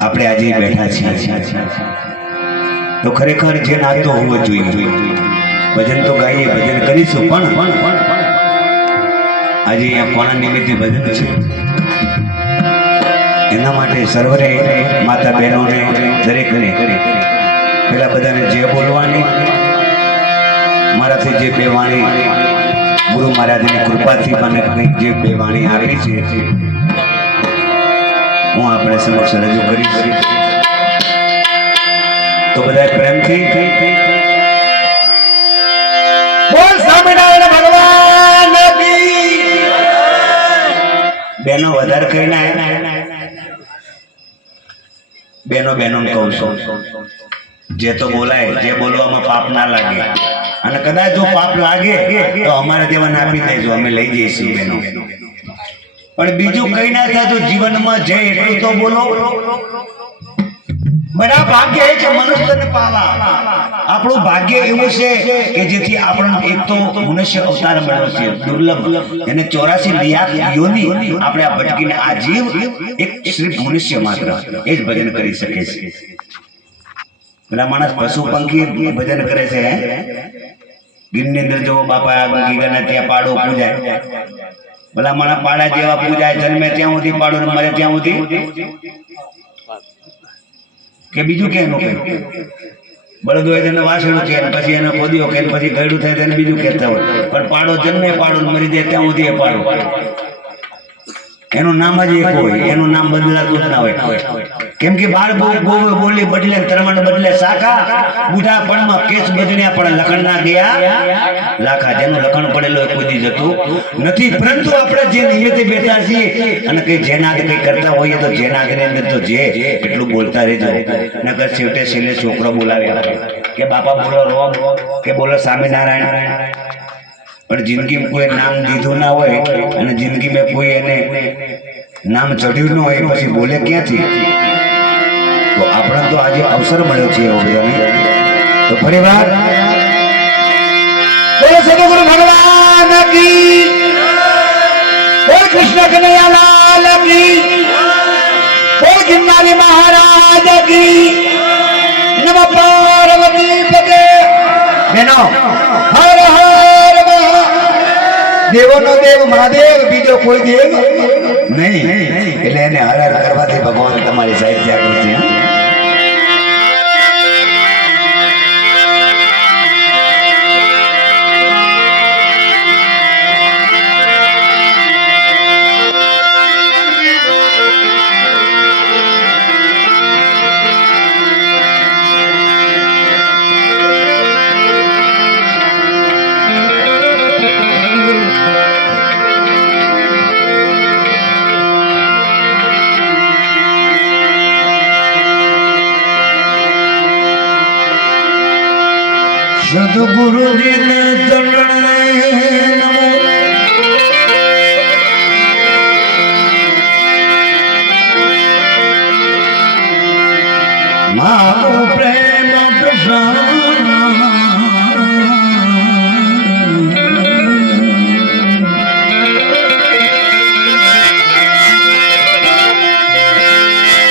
આપણે આજે બેઠા છીએ. તો ખરેખર જે નાતો હોવો જોઈએ. ભજન તો ગાઈએ, ભજન કરીશું, પણ પણ પણ આજે અહીંયા કોના નિમિત્તે ભજન છે. એના માટે સર્વરે, માતા બહેનોને, દરેકને પેલા બધાને જે બોલવાની, મારાથી જે બે વાણી ગુરુ મહારાજની કૃપાથી મને જે બે વાણી આવી છે હું આપણે સમક્ષ રજૂ કરીશ. તો બધા પ્રેમથી બોલ બેનો વધારે કહીને બેનો બેનો કહું છું. જે તો બોલાય, જે બોલવામાં પાપ ના લાગે. અને કદાચ જો પાપ લાગે, તો અમારે જેવા આપી દેજો અમે લઈ જઈશું બેનો. પણ બીજું કઈ ના થતું જીવનમાં જય એટલું તો બોલો. બધા ભાગ્ય એ છે મનુષ્યને પાવા આપણું ભાગ્ય એવું છે કે જેથી આપણને એક તો મનુષ્ય અવતાર મળ્યો છે, દુર્લભ. એને ચોરાસી લાખ યોની આપણે આ ભટકીને આ જીવ એક શ્રી મનુષ્ય માત્ર, એ જ ભજન કરી શકે છે. પેલા માણસ પશુ પંખી ભજન કરે છે? ગીરની અંદર જો બાપા, ગીગાના ત્યાં પાડો પૂજાય. ભલા પાડા જેવા પૂજા જન્મે ત્યાં સુધી પાડો મરે ત્યાં સુધી? કે બીજું કે એનું કઈ? બળદ હોય તેને વાસણું છે પછી એને ખોદ્યો કે પછી ગયડું થાય તેને બીજું કહેતા હોય પણ પાડો જન્મે, પાડો મરી જાય ત્યાં સુધી એ પાડો. એનું નામ જ એક હોય, એનું નામ બદલાતું ના હોય. કેમ કે બાળ બહુ બહુ બોલી, બદલે તરમણ બદલે શાખા, બુઢા પણમાં કેસ બદલ્યા પણ લખણ ના ગયા. લાખા જેનું લખણ પડેલો કોઈ જતું નથી. પરંતુ આપણે જે નિયતે બેઠા છીએ અને કઈ જેના કઈ કરતા હોઈએ તો જેના આગળ અંદર તો જે એટલું બોલતા રહેજો. નગર છેવટે છેલ્લે છોકરો બોલાવે. કે બાપા બોલો રોમ, કે બોલો સ્વામિનારાયણ. પણ જિંદગીમાં કોઈ નામ દીધું ના હોય અને જિંદગીમાં કોઈ એને નામ ચઢ્યું ન હોય પછી બોલે ક્યાંથી? તો આપણે તો આજે અવસર મળ્યો છે એવો બધાને. તો ફરી વાર બોલો સદગુરુ ભગવાન કી બોલ કૃષ્ણ કનૈયાલાલ કી બોલ ગિરનારી મહારાજ કી નમ પાર્વતી પતે બેનો, હર હર દેવોનો દેવ મહાદેવ બીજો કોઈ દેવ નહીં. એટલે એને હર હર કરવાથી ભગવાન તમારી સાહિત્ય આકૃતિ હં? સદગુરુજીને ચરણે નમો મારો પ્રેમ પ્રસાદ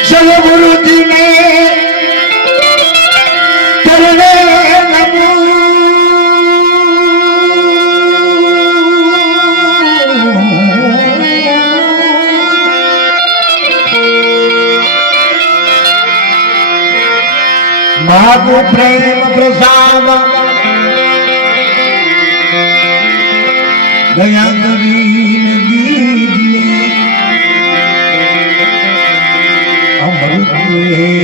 સદગુરુજીને માગુ પ્રેમ પ્રસાદ દયા કરીને દીજીએ અમૃત હે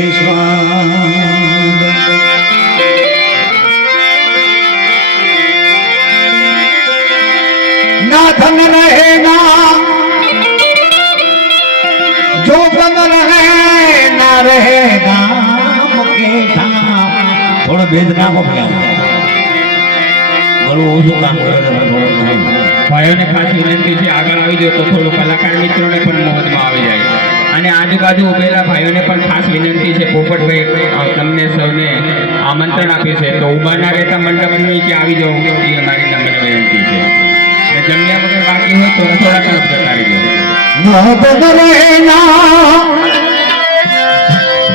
ભેદ ના પકડાવો ઘણું ઓછું કામ કરે છે થોડું ભાઈઓને ખાસ વિનંતી છે આગળ આવી જાઓ તો થોડું કલાકાર મિત્રોને પણ મોહમાં આવી જાય. અને આજુબાજુ ઉભેલા ભાઈઓને પણ ખાસ વિનંતી છે પોપટભાઈ તમને સૌને આમંત્રણ આપ્યું છે. તો ઉભાના રહેતા મંડપ નીચે આવી જવું એ અમારી તમને વિનંતી છે. અને જમ્યા વગર બાકી હોય તો થોડા તરફ જતા રહીજો.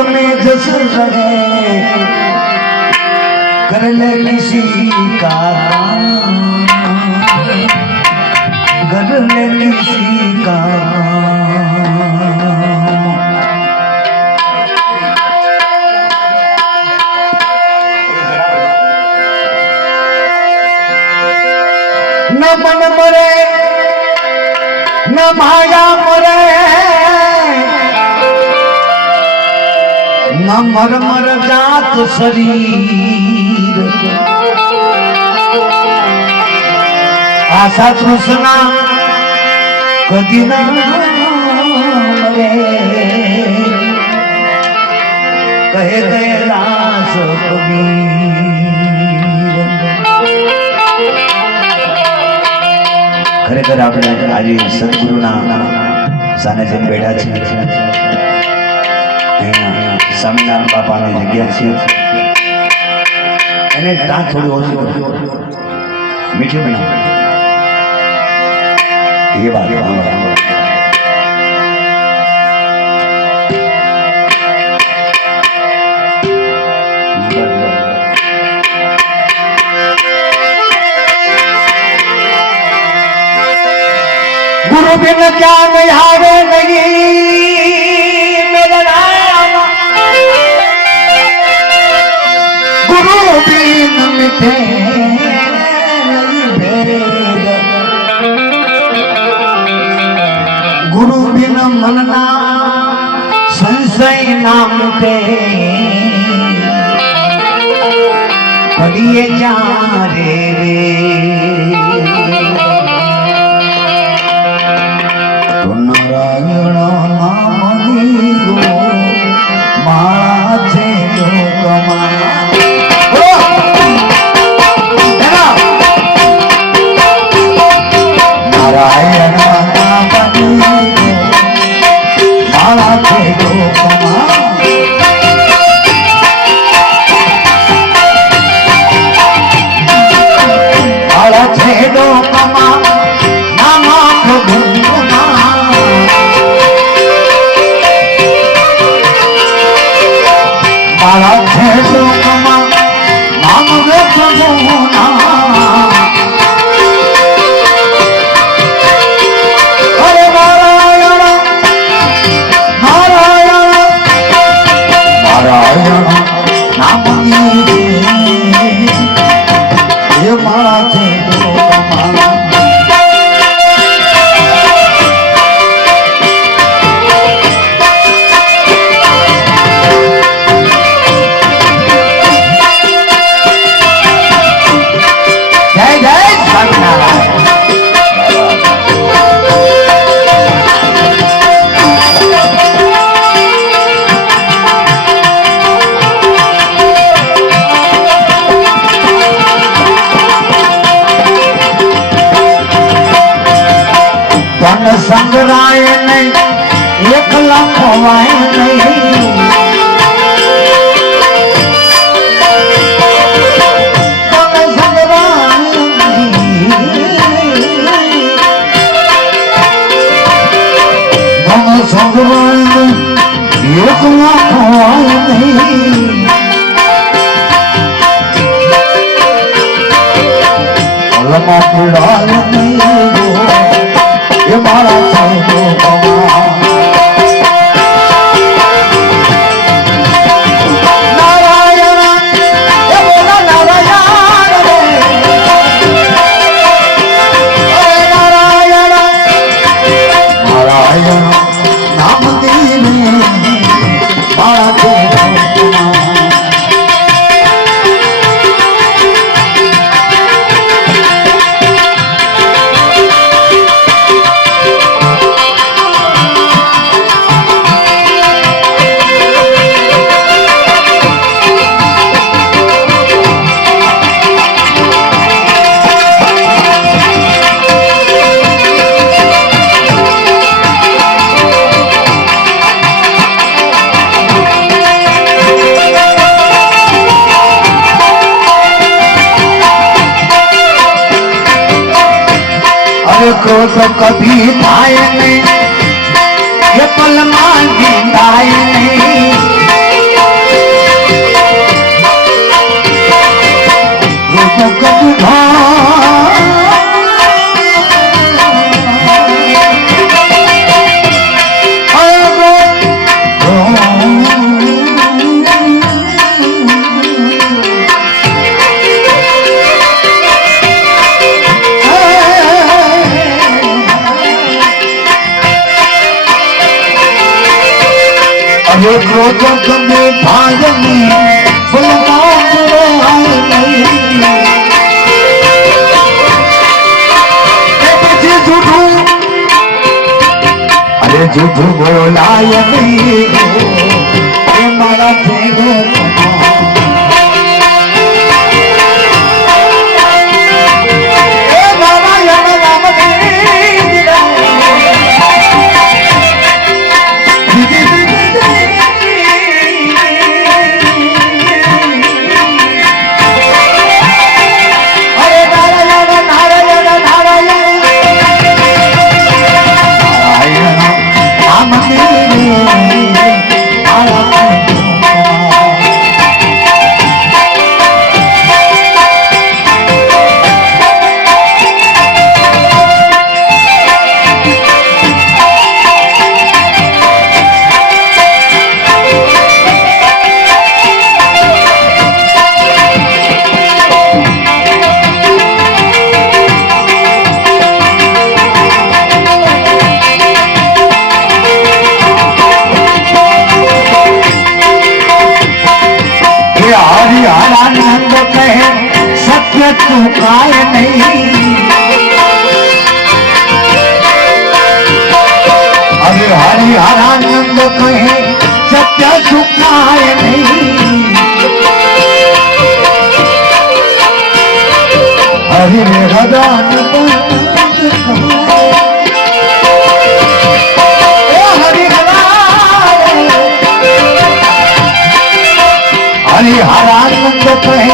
तुलसी में जस रहे कर ले किसी का कर ले किसी का न मन मरे, न माया मरे। ન મરમર જાત શરીર. આશા તૃષ્ણા કદી ના કહે કૈલાસ કબીર. ખરેખર આપણે આજે સદગુરુના જેમ બેઠા છીએ. અહીંયા સ્વામિનારાયણ બાપાની જગ્યા છે. એને ત્યાં થોડું ઓછી મીઠી બનાવો એ વાત સાંભળો. ગુરુ બિન ક્યાં આવે નહીં? મનના સંશય ના મૂકે કડીએ ચારે રે મારા છે લોકમાં નામ રે ક્રોધ કભી થાય નહીં એ પલમાં ગીતાય ગમે ભાય નહીં ભૂલમાં નહીં. એ બોલાય નહીં મારા ભેગો હરાનંદ કહે સત્ય તું કાય નહીં હરિ હરાનંદ હરિ હરાનંદ હરિ હરાનંદ કહે